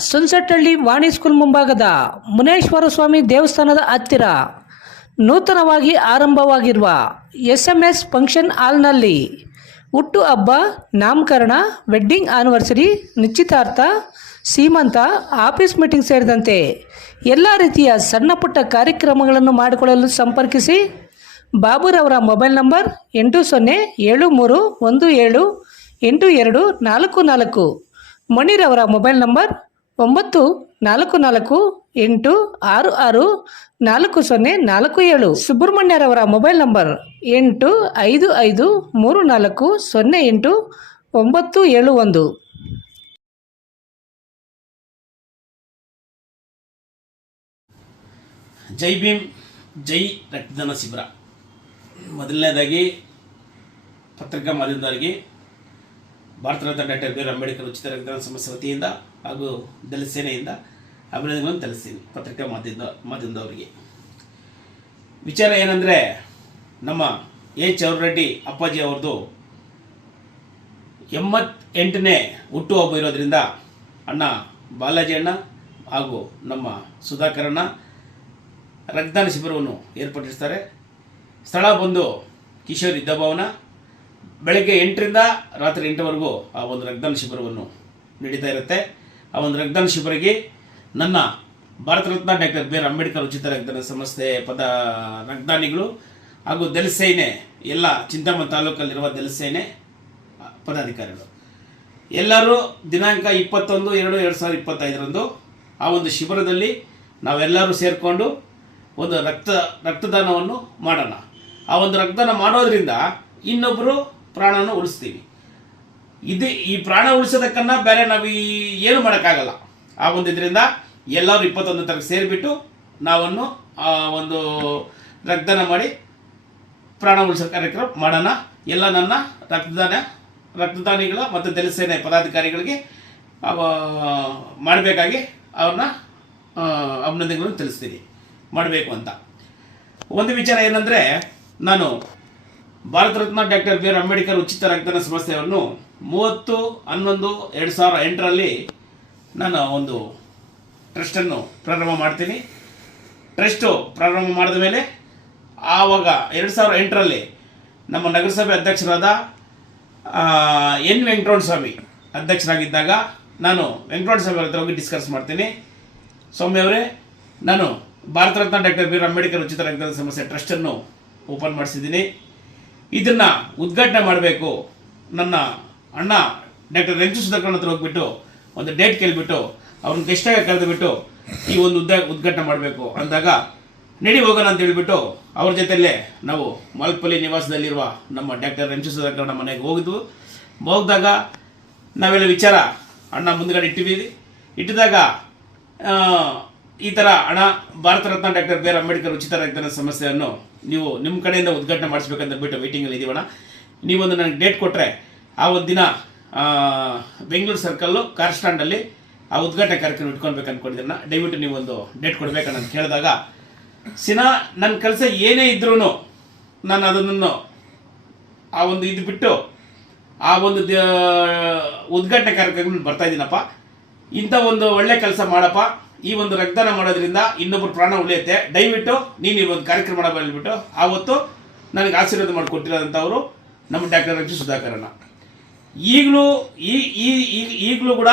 ಸುನ್ಸೆಟ್ಟಹಳ್ಳಿ ವಾಣಿ school ಮುಂಭಾಗದ ಮುನೇಶ್ವರ ಸ್ವಾಮಿ ದೇವಸ್ಥಾನದ ಹತ್ತಿರ ನೂತನವಾಗಿ ಆರಂಭವಾಗಿರುವ ಎಸ್ ಎಂ ಎಸ್ ಫಂಕ್ಷನ್ ಹಾಲ್ನಲ್ಲಿ ಹುಟ್ಟು ಹಬ್ಬ, ನಾಮಕರಣ, ವೆಡ್ಡಿಂಗ್ ಆನಿವರ್ಸರಿ, ನಿಶ್ಚಿತಾರ್ಥ, ಸೀಮಂತ, ಆಫೀಸ್ ಮೀಟಿಂಗ್ ಸೇರಿದಂತೆ ಎಲ್ಲ ರೀತಿಯ ಸಣ್ಣ ಪುಟ್ಟ ಕಾರ್ಯಕ್ರಮಗಳನ್ನು ಮಾಡಿಕೊಳ್ಳಲು ಸಂಪರ್ಕಿಸಿ ಬಾಬುರವರ ಮೊಬೈಲ್ ನಂಬರ್ ಎಂಟು ಸೊನ್ನೆ ಏಳು ಮೂರು ಒಂದು ಏಳು ಎಂಟು ಎರಡು ನಾಲ್ಕು ನಾಲ್ಕು ಮಣಿರವರ ಮೊಬೈಲ್ ನಂಬರ್ ಒಂಬತ್ತು ನಾಲ್ಕು ನಾಲ್ಕು ಎಂಟು ಆರು ಆರು ನಾಲ್ಕು ಸೊನ್ನೆ ನಾಲ್ಕು ಏಳು. ಸುಬ್ರಹ್ಮಣ್ಯರವರ ಮೊಬೈಲ್ ನಂಬರ್ ಎಂಟು ಐದು ಐದು ಮೂರು ನಾಲ್ಕು ಸೊನ್ನೆ ಎಂಟು ಒಂಬತ್ತು ಏಳು ಒಂದು. ಜೈ ಭೀಮ್, ಜೈ ರಕ್ತದಾನ ಶಿಬಿರ. ಮೊದಲನೇದಾಗಿ ಪತ್ರಿಕಾ ಮಾಧ್ಯಮದವರಿಗೆ Bharat Ratna doctor B R Ambedkar ಉಚಿತ ರಕ್ತದಾನ ಸಮಸ್ಯೆ ವತಿಯಿಂದ ಹಾಗೂ ದಲಿತ ಸೇನೆಯಿಂದ ಅಭಿನಂದನೆಗಳನ್ನು ತಿಳಿಸ್ತೀನಿ ಪತ್ರಿಕಾ ಮಾಧ್ಯಮದ, ಮಾಧ್ಯಮದವರಿಗೆ. ವಿಚಾರ ಏನಂದರೆ ನಮ್ಮ ಎಚ್ ರೆಡ್ಡಿ ಅಪ್ಪಾಜಿ ಅವ್ರದ್ದು ಎಂಬತ್ತೆಂಟನೇ ಹುಟ್ಟುಹಬ್ಬ ಇರೋದ್ರಿಂದ ಅಣ್ಣ ಬಾಲಾಜಿ ಅಣ್ಣ ಹಾಗೂ ನಮ್ಮ ಸುಧಾಕರಣ್ಣ ರಕ್ತದಾನ ಶಿಬಿರವನ್ನು ಏರ್ಪಡಿಸ್ತಾರೆ. ಸ್ಥಳ ಬಂದು ಕಿಶೋರ್ ಯುದ್ಧಭವನ ಬೆಳಗ್ಗೆ ಎಂಟರಿಂದ ರಾತ್ರಿ ಎಂಟರವರೆಗೂ ಆ ಒಂದು ರಕ್ತದಾನ ಶಿಬಿರವನ್ನು ನಡೀತಾ ಇರುತ್ತೆ. ಆ ಒಂದು ರಕ್ತದಾನ ಶಿಬಿರಕ್ಕೆ ನನ್ನ Bharat Ratna doctor B R Ambedkar ಉಚಿತ ರಕ್ತದಾನ ಸಂಸ್ಥೆ ಪದ ರಕ್ತದಾನಿಗಳು ಹಾಗೂ ದಲಸೇನೆ ಸೇನೆ, ಎಲ್ಲ ಚಿಂತಾಮಣಿ ತಾಲೂಕಲ್ಲಿರುವ ದಲಸೇನೆ ಸೇನೆ ಪದಾಧಿಕಾರಿಗಳು. ಎಲ್ಲರೂ ದಿನಾಂಕ ಇಪ್ಪತ್ತೊಂದು, ಎರಡು ಎರಡು ಸಾವಿರದ ಇಪ್ಪತ್ತೈದರಂದು ಆ ಒಂದು ಶಿಬಿರದಲ್ಲಿ ನಾವೆಲ್ಲರೂ ಸೇರಿಕೊಂಡು ಒಂದು ರಕ್ತ, ರಕ್ತದಾನವನ್ನು ಮಾಡೋಣ. ಆ ಒಂದು ರಕ್ತದಾನ ಮಾಡೋದ್ರಿಂದ ಇನ್ನೊಬ್ಬರು ಪ್ರಾಣವನ್ನು ಉಳಿಸ್ತೀವಿ. ಇದು ಈ ಪ್ರಾಣ ಉಳಿಸೋದಕ್ಕನ್ನ ಬೇರೆ ನಾವು ಈ ಏನು ಮಾಡೋಕ್ಕಾಗಲ್ಲ. ಆ ಒಂದು ಇದರಿಂದ ಎಲ್ಲರೂ ಇಪ್ಪತ್ತೊಂದು ತನಕ ಸೇರಿಬಿಟ್ಟು ನಾವನ್ನು, ಆ, ಒಂದು ರಕ್ತದಾನ ಮಾಡಿ ಪ್ರಾಣ ಉಳಿಸೋ ಕಾರ್ಯಕ್ರಮ ಮಾಡೋಣ. ಎಲ್ಲ ನನ್ನ ರಕ್ತದಾನ, ರಕ್ತದಾನಿಗಳ ಮತ್ತು ದಲಿತ ಪದಾಧಿಕಾರಿಗಳಿಗೆ ಮಾಡಬೇಕಾಗಿ ಅವ್ರನ್ನ ಅಭಿನಂದನೆಗಳನ್ನು ತಿಳಿಸ್ತೀನಿ. ಮಾಡಬೇಕು ಅಂತ. ಒಂದು ವಿಚಾರ ಏನಂದರೆ, ನಾನು Bharat Ratna doctor B R Ambedkar ಉಚಿತ ರಕ್ತದಾನ ಸಂಸ್ಥೆಯನ್ನು ಮೂವತ್ತು, ಹನ್ನೊಂದು, ಎರಡು ಸಾವಿರ ಎಂಟರಲ್ಲಿ ನಾನು ಒಂದು ಟ್ರಸ್ಟನ್ನು ಪ್ರಾರಂಭ ಮಾಡ್ತೀನಿ. ಟ್ರಸ್ಟು ಪ್ರಾರಂಭ ಮಾಡಿದ ಮೇಲೆ ಆವಾಗ ಎರಡು ಸಾವಿರ ಎಂಟರಲ್ಲಿ ನಮ್ಮ ನಗರಸಭೆ ಅಧ್ಯಕ್ಷರಾದ ಎನ್ ವೆಂಕಟರಮಣ ಸ್ವಾಮಿ ಅಧ್ಯಕ್ಷರಾಗಿದ್ದಾಗ ನಾನು ವೆಂಕಟರಮಣ ಸ್ವಾಮಿ ಅವರ ಹೋಗಿ ಡಿಸ್ಕಸ್ ಮಾಡ್ತೀನಿ. ಸ್ವಾಮಿ ಅವರೇ, ನಾನು Bharat Ratna doctor B R Ambedkar ಉಚಿತ ರಕ್ತದಾನ ಸಮಸ್ಯೆ ಟ್ರಸ್ಟನ್ನು ಓಪನ್ ಮಾಡಿಸಿದ್ದೀನಿ. ಇದನ್ನು ಉದ್ಘಾಟನೆ ಮಾಡಬೇಕು. ನನ್ನ ಅಣ್ಣ ಡಾಕ್ಟರ್ ರಂಜು ಸುಧಾಕರ್ ಹತ್ರ ಹೋಗ್ಬಿಟ್ಟು, ಒಂದು ಡೇಟ್ ಕೇಳಿಬಿಟ್ಟು, ಅವ್ರನ್ನ ಗೆಸ್ಟಾಗಿ ಕರೆದುಬಿಟ್ಟು ಈ ಒಂದು ಉದ್ದ, ಉದ್ಘಾಟನೆ ಮಾಡಬೇಕು. ಅಂದಾಗ ನಡಿ ಹೋಗೋಣ ಅಂತ ಹೇಳಿಬಿಟ್ಟು ಅವ್ರ ಜೊತೆಯಲ್ಲೇ ನಾವು ಮಲ್ಪಲ್ಲಿ ನಿವಾಸದಲ್ಲಿರುವ ನಮ್ಮ ಡಾಕ್ಟರ್ ರಂಜು ಸುಧಾಕರ್ ಮನೆಗೆ ಹೋಗಿದ್ವು. ಹೋಗಿದಾಗ ನಾವೆಲ್ಲ ವಿಚಾರ ಅಣ್ಣ ಮುಂದ್ಗಡೆ ಇಟ್ಟಿದ್ದೀವಿ. ಇಟ್ಟಿದಾಗ ಈ ಥರ ಹಣ Bharat Ratna doctor B R Ambedkar ಉಚಿತ ರಕ್ತದಾನ ಸಮಸ್ಯೆಯನ್ನು ನೀವು ನಿಮ್ಮ ಕಡೆಯಿಂದ ಉದ್ಘಾಟನೆ ಮಾಡಿಸ್ಬೇಕಂತ ಬಿಟ್ಟು ವೇಟಿಂಗಲ್ಲಿ ಇದೀವಣ ನೀವೊಂದು ನನಗೆ ಡೇಟ್ ಕೊಟ್ಟರೆ ಆ ಒಂದು ದಿನ ಬೆಂಗಳೂರು ಸರ್ಕಲ್ಲು ಕಾರ್ ಸ್ಟ್ಯಾಂಡಲ್ಲಿ ಆ ಉದ್ಘಾಟನೆ ಕಾರ್ಯಕ್ರಮ ಇಟ್ಕೊಳ್ಬೇಕು ಅಂದ್ಕೊಂಡಿದ್ದನ್ನ ದಯವಿಟ್ಟು ನೀವೊಂದು ಡೇಟ್ ಕೊಡ್ಬೇಕನ್ನ ಕೇಳಿದಾಗ ಸಿನಾ ನನ್ನ ಕೆಲಸ ಏನೇ ಇದ್ರೂ ನಾನು ಅದನ್ನು ಆ ಒಂದು ಇದು ಬಿಟ್ಟು ಆ ಒಂದು ಉದ್ಘಾಟನೆ ಕಾರ್ಯಕ್ರಮ ಬರ್ತಾ ಇದ್ದೀನಪ್ಪ. ಇಂಥ ಒಂದು ಒಳ್ಳೆ ಕೆಲಸ ಮಾಡಪ್ಪ. ಈ ಒಂದು ರಕ್ತದಾನ ಮಾಡೋದ್ರಿಂದ ಇನ್ನೊಬ್ಬರು ಪ್ರಾಣ ಉಳಿಯುತ್ತೆ. ದಯವಿಟ್ಟು ನೀನು ಈ ಒಂದು ಕಾರ್ಯಕ್ರಮ ಬಂದ್ಬಿಟ್ಟು ಆವತ್ತು ನನಗೆ ಆಶೀರ್ವಾದ ಮಾಡಿಕೊಟ್ಟಿರೋದಂಥವ್ರು ನಮ್ಮ ಡಾಕ್ಟರ್ ರಕ್ಷಿ ಸುಧಾಕರಣ್ಣ. ಈಗಲೂ ಈ ಈಗಲೂ ಕೂಡ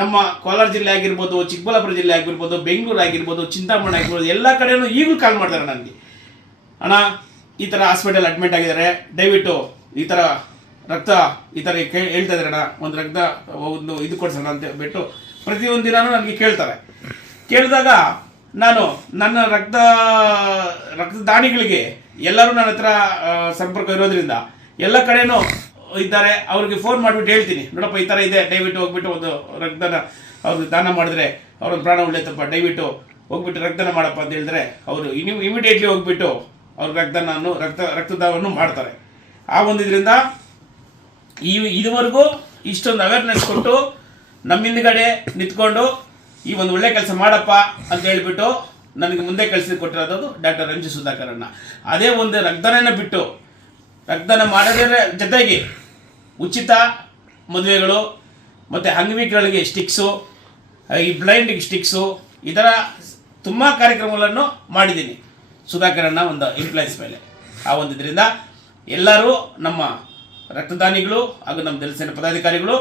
ನಮ್ಮ ಕೋಲಾರ ಜಿಲ್ಲೆ ಆಗಿರ್ಬೋದು, ಚಿಕ್ಕಬಳ್ಳಾಪುರ ಜಿಲ್ಲೆ ಆಗಿರ್ಬೋದು, ಬೆಂಗಳೂರು ಆಗಿರ್ಬೋದು, ಚಿಂತಾಮಣಿ ಆಗಿರ್ಬೋದು, ಎಲ್ಲ ಕಡೆನೂ ಈಗಲೂ ಕಾಲ್ ಮಾಡ್ತಾರೆ ನನಗೆ. ಅಣ್ಣ, ಈ ಥರ ಹಾಸ್ಪಿಟಲ್ ಅಡ್ಮಿಟ್ ಆಗಿದ್ದಾರೆ. ದಯವಿಟ್ಟು ಈ ಥರ ರಕ್ತ ಈ ಥರ ಹೇಳ್ತಾ ಇದ್ದಾರೆ ಅಣ್ಣ ಒಂದು ರಕ್ತ ಒಂದು ಇದು ಕೊಡ್ಸೋಣ ಅಂತ ಬಿಟ್ಟು ಪ್ರತಿಯೊಂದು ದಿನಾನೂ ನನಗೆ ಕೇಳ್ತಾರೆ ಕೇಳಿದಾಗ ನಾನು ನನ್ನ ರಕ್ತ ರಕ್ತದಾನಿಗಳಿಗೆ ಎಲ್ಲರೂ ನನ್ನ ಹತ್ರ ಸಂಪರ್ಕ ಇರೋದ್ರಿಂದ ಎಲ್ಲ ಕಡೆನೂ ಇದ್ದಾರೆ. ಅವ್ರಿಗೆ ಫೋನ್ ಮಾಡಿಬಿಟ್ಟು ಹೇಳ್ತೀನಿ. ನೋಡಪ್ಪ, ಈ ಥರ ಇದೆ. ದಯವಿಟ್ಟು ಹೋಗ್ಬಿಟ್ಟು ಒಂದು ರಕ್ತದಾನ ಅವ್ರಿಗೆ ದಾನ ಮಾಡಿದ್ರೆ ಅವ್ರ ಪ್ರಾಣ ಉಳಿಯತ್ತಪ್ಪ ದಯವಿಟ್ಟು ಹೋಗ್ಬಿಟ್ಟು ರಕ್ತದಾನ ಮಾಡಪ್ಪ ಅಂತ ಹೇಳಿದ್ರೆ ಅವರು ಇನಿ ಇಮಿಡಿಯೇಟ್ಲಿ ಹೋಗ್ಬಿಟ್ಟು ಅವ್ರ ರಕ್ತನನ್ನು, ರಕ್ತ, ರಕ್ತದಾನವನ್ನು ಮಾಡ್ತಾರೆ. ಆ ಒಂದು ಇದರಿಂದ ಈ, ಇದುವರೆಗೂ ಇಷ್ಟೊಂದು ಅವೇರ್ನೆಸ್ ಕೊಟ್ಟು ನಮ್ಮ ಹಿಂದ್ಗಡೆ ನಿಂತ್ಕೊಂಡು ಈ ಒಂದು ಒಳ್ಳೆ ಕೆಲಸ ಮಾಡಪ್ಪ ಅಂತ ಹೇಳ್ಬಿಟ್ಟು ನನಗೆ ಮುಂದೆ ಕಳಿಸಿ ಕೊಟ್ಟಿರೋದು ಡಾಕ್ಟರ್ ರಂಜು ಸುಧಾಕರಣ್ಣ ಅದೇ ಒಂದು ರಕ್ತದಾನ ಬಿಟ್ಟು ರಕ್ತದಾನ ಮಾಡೋದ್ರ ಜೊತೆಗೆ ಉಚಿತ ಮದುವೆಗಳು, ಮತ್ತು ಅಂಗವಿಕಲರಿಗೆ ಸ್ಟಿಕ್ಸು ಈ ಬ್ಲೈಂಡಿಗೆ ಸ್ಟಿಕ್ಸು ಈ ಥರ ತುಂಬ ಕಾರ್ಯಕ್ರಮಗಳನ್ನು ಮಾಡಿದ್ದೀನಿ ಸುಧಾಕರಣ್ಣ ಒಂದು ಎಂಪ್ಲಾಯೀಸ್ ಮೇಲೆ. ಆ ಒಂದು ಇದರಿಂದ ಎಲ್ಲರೂ ನಮ್ಮ ರಕ್ತದಾನಿಗಳು ಹಾಗೂ ನಮ್ಮ ದಲಿತ ಪದಾಧಿಕಾರಿಗಳು